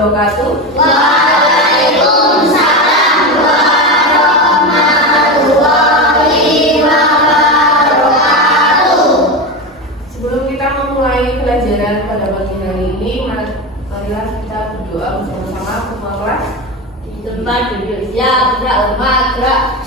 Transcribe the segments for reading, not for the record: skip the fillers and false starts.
wabarakatuh. Waalaikumsalam warahmatullahi wabarakatuh. Sebelum kita memulai pelajaran pada pagi hari ini, marilah kita berdoa bersama-sama semua kelas. Di tempat duduk siap, gerak lemah, gerak.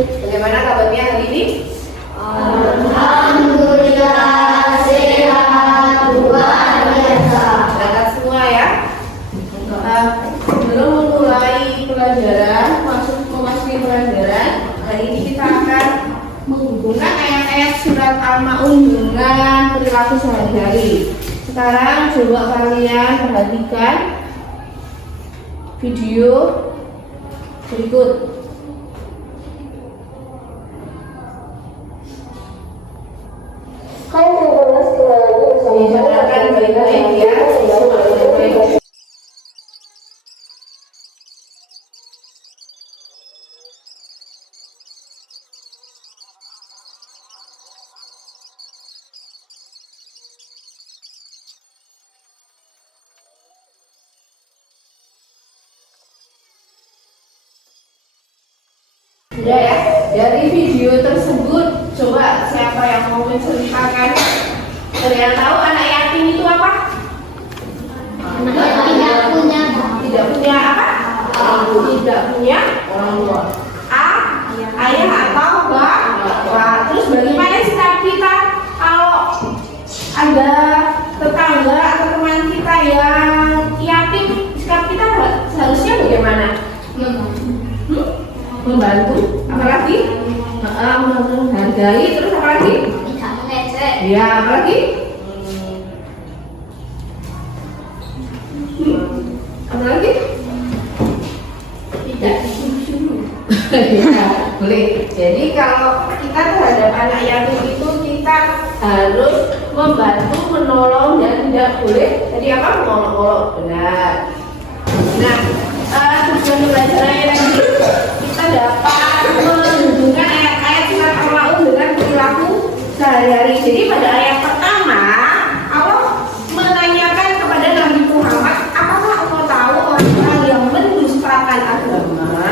Bagaimana kabarnya hari ini? Alhamdulillah sehat luar biasa. Berangkat semua ya. Sebelum memulai pelajaran, memasuki pelajaran, hari ini kita akan menghubungkan ayat-ayat surat Al-Maun dengan perilaku sehari-hari. Sekarang coba kalian perhatikan video berikut. Hai teman-teman semuanya, Dengarkan baik-baik ya. Sudah ya, dari video tersebut coba siapa yang mau menceritakan? Kalian tahu anak yatim itu apa? Tidak punya Tidak punya apa? Tidak punya orang tua. Ayah atau bapak. Terus bagaimana sikap kita kalau ada tetangga atau teman kita yang yatim? Sikap kita seharusnya bagaimana? Membantu, apalagi menghargai, terus apalagi? tidak mengejek. Ya, apalagi? Apalagi? Tidak disuruh. Ya, boleh. Jadi kalau kita terhadap anak yatim itu kita harus membantu, menolong dan tidak boleh. Tadi apa? Mengolok-olok, benar. Nah, tujuan pelajarannya tadi kita dapat menghubungkan ayat-ayat surat Al-Maun dengan perilaku sehari-hari. Jadi pada ayat pertama Allah menanyakan kepada Nabi Muhammad, apakah engkau tahu orang-orang yang mendustakan agama?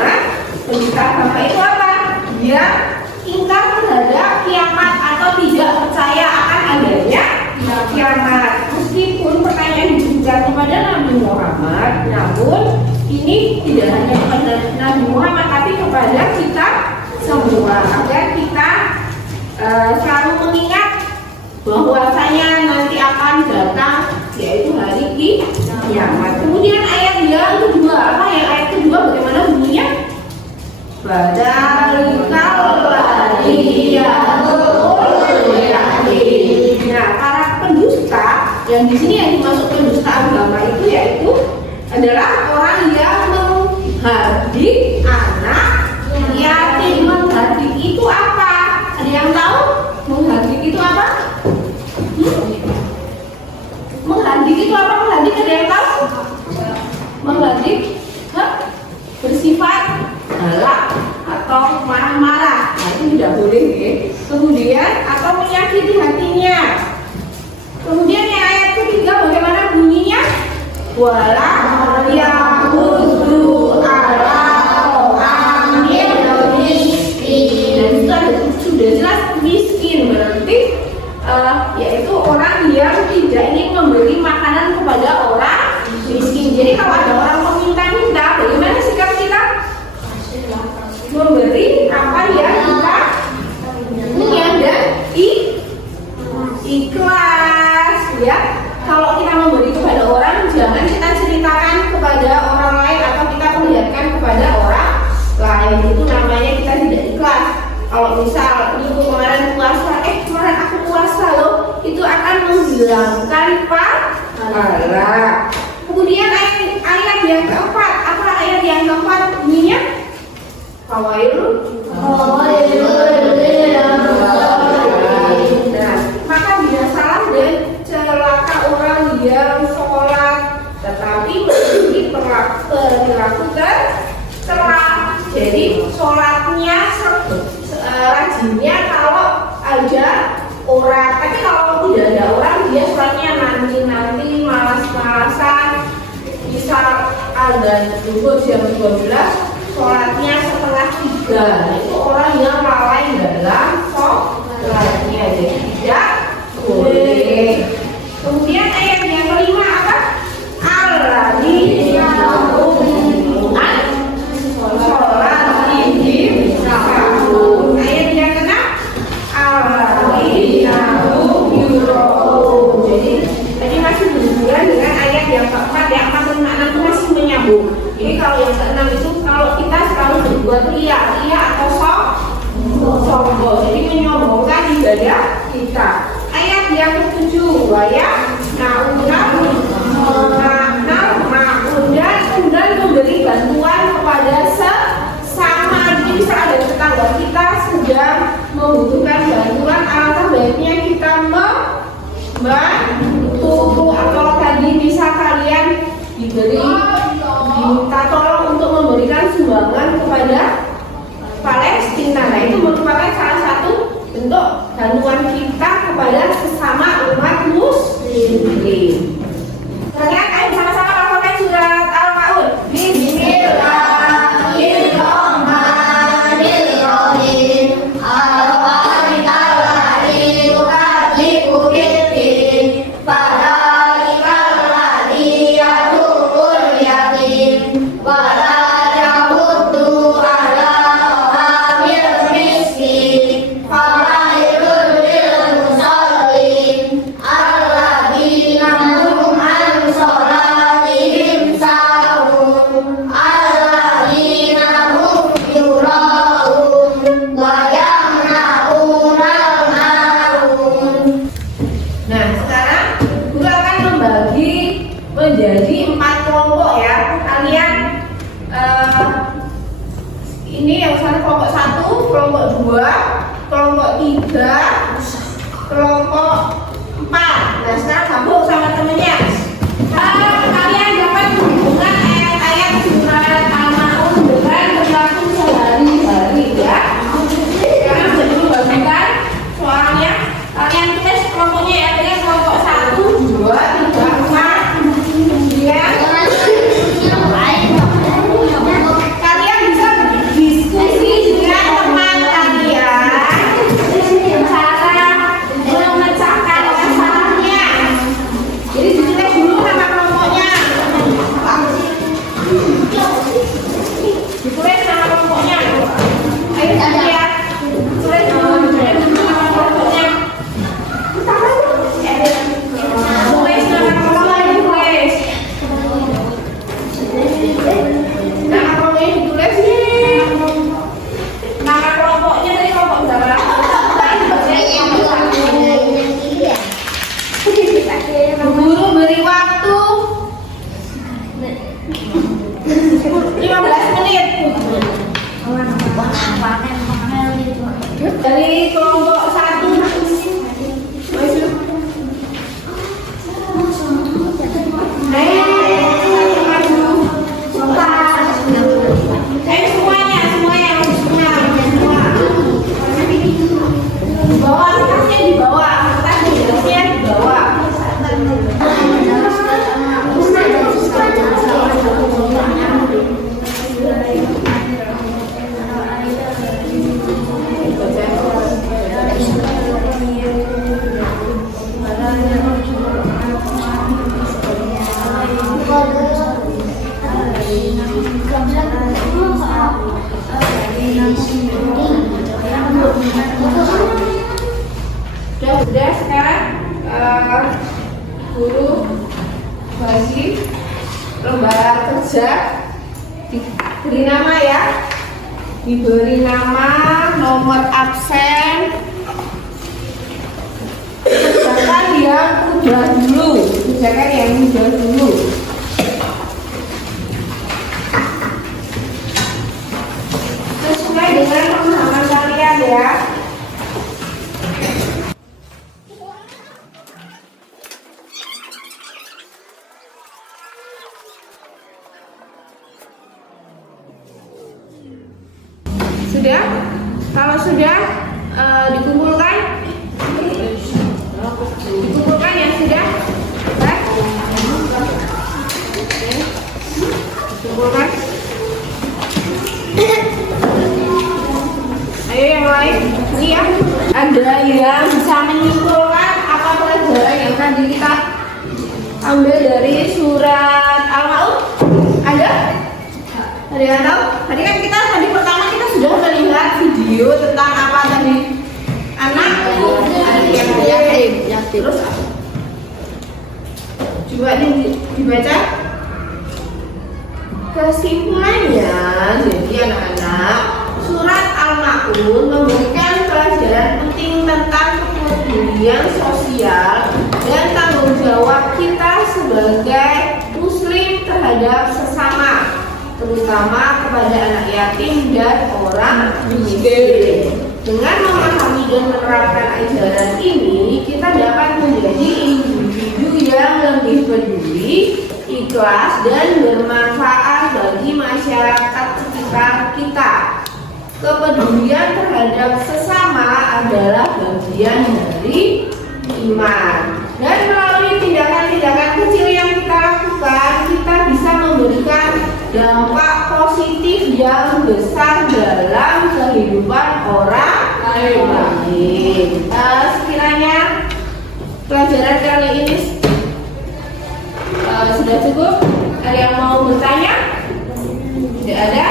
Pendusta agama itu apa? Dia ingkar terhadap kiamat atau tidak percaya akan adanya kiamat. Meskipun pertanyaan ditujukan kepada Nabi Muhammad, namun ini tidak hanya kepada Nabi Muhammad tapi kepada kita semua, agar kita selalu mengingat bahwasanya nanti akan datang, yaitu hari kiamat. Kemudian ayat yang kedua, apa yang ayat kedua bagaimana bunyinya? Nah, para pendusta yang di sini yang dimaksud pendusta agama itu yaitu adalah orang yang menghardik anak yatim. Menghardik itu apa? Ada yang tahu? Menghardik itu apa? Menghardik itu apa? Menghardik ada yang tahu? Menghardik bersifat galak atau marah-marah. Nah, itu tidak boleh ya. Kemudian atau menyakiti hatinya. Kemudian yang ayat ketiga bagaimana bunyinya? Wala yahudu ala amil miskin. Dan itu ada sudah jelas miskin, berarti yaitu orang yang tidak ingin memberi makanan kepada orang miskin. Jadi kalau ada orang meminta-minta, bagaimana menghilangkan pahala. Kemudian ayat yang keempat, apa ayat yang keempat bunyinya? Fawailun. Nah, maka biasalah dan celaka orang yang sholat tetapi memiliki perilaku tercela. Jadi sholatnya rajinnya kalau ada orang, tapi kalau tidak ada orang dia sholatnya nanti malas-malasan. Misal azan zuhur jam 12, sholatnya setengah 3. Itu orang yang lalai dalam sholatnya, jadi tidak boleh. Kemudian ayat yang kelima apa? Alladzina hum an sholatihim sahun. Ayat yang keenam alladzina hum yura'un. Jadi tadi masih berhubungan dengan ayat yang keempat, yang 4 dan 6 itu masih menyambung. Jadi kalau yang keenam itu kalau kita selalu berbuat ria atau sombong, jadi menyombongkan ibadah kita. Ayat yang ke-7 dan memberi bantuan kepada sesama. Jadi bisa ada tetangga kita sedang membutuhkan bantuan, alangkah baiknya kita membantu. Atau tadi bisa kalian diminta tolong untuk memberikan sumbangan kepada Palestina. Nah, itu merupakan salah satu bentuk bantuan kita kepada sesama umat muslim. Kalian ayo sama-sama bacakan surat Al-Maun. Bismillahirrahmanirrahim. Menjadi 4 kelompok ya. Kalian ini yang sana kelompok 1, kelompok 2, kelompok 3, kelompok 4. Nah, sekarang gabung sama temennya. Kalian dapat menghubungkan ayat-ayat surat Al-Maun dengan perilaku sehari-hari ya. Sekarang sebelum bagikan soalnya kalian tulis kelompoknya ya. Kalian kelompok 1, 2, 3, 4. Kalian bisa diskusi dengan teman kalian cara memecahkan masalahnya. Jadi ditulis dulu nama kelompoknya. Ditulis nama kelompoknya. Ayo lihat. Tulis nama kelompoknya. Tulis nama kelompoknya. Nama kelompoknya ditulis. Nama kelompoknya dari kelompok berapa? Guru beri waktu 15 menit. Dari kelompok 1 Udah sekarang guru bagi lembar kerja diberi nama ya, diberi nama, nomor absen, kerjakan yang mudah dulu, kerjakan yang mudah dulu. Sesuai dengan pemahaman kalian ya. Sudah? Kalau sudah dikumpulkan? Dikumpulkan ya sudah? Baik? Oke. Dikumpulkan. Ayo yang lain. Ini ya. Ada yang bisa menyimpulkan apa pelajaran yang tadi kita ambil dari surat Al-Maun? Ada? Ada yang tahu? Tadi kan kita pertama kita sudah melihat video tentang apa tadi? Anak yang terus apa? Coba dibaca. Kesimpulannya, jadi anak-anak, surat Al-Maun memberikan pelajaran penting tentang kepedulian sosial dan tanggung jawab kita sebagai muslim terhadap sesama, terutama kepada anak yatim dan orang miskin. Dengan memahami dan menerapkan ajaran ini, kita dapat menjadi individu yang lebih peduli, ikhlas, dan bermanfaat bagi masyarakat sekitar kita. Kepedulian terhadap sesama adalah bagian dari iman. Dan melalui tindakan-tindakan kecil yang kita lakukan, kita bisa memberikan dampak positif yang besar dalam kehidupan orang lain. Sekiranya pelajaran kali ini sudah cukup. Ada yang mau bertanya? Tidak ada?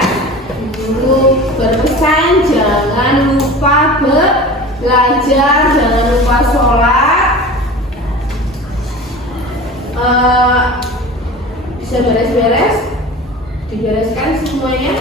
Guru berpesan jangan lupa belajar, jangan lupa sholat. Bisa beres-beres, dibereskan semuanya.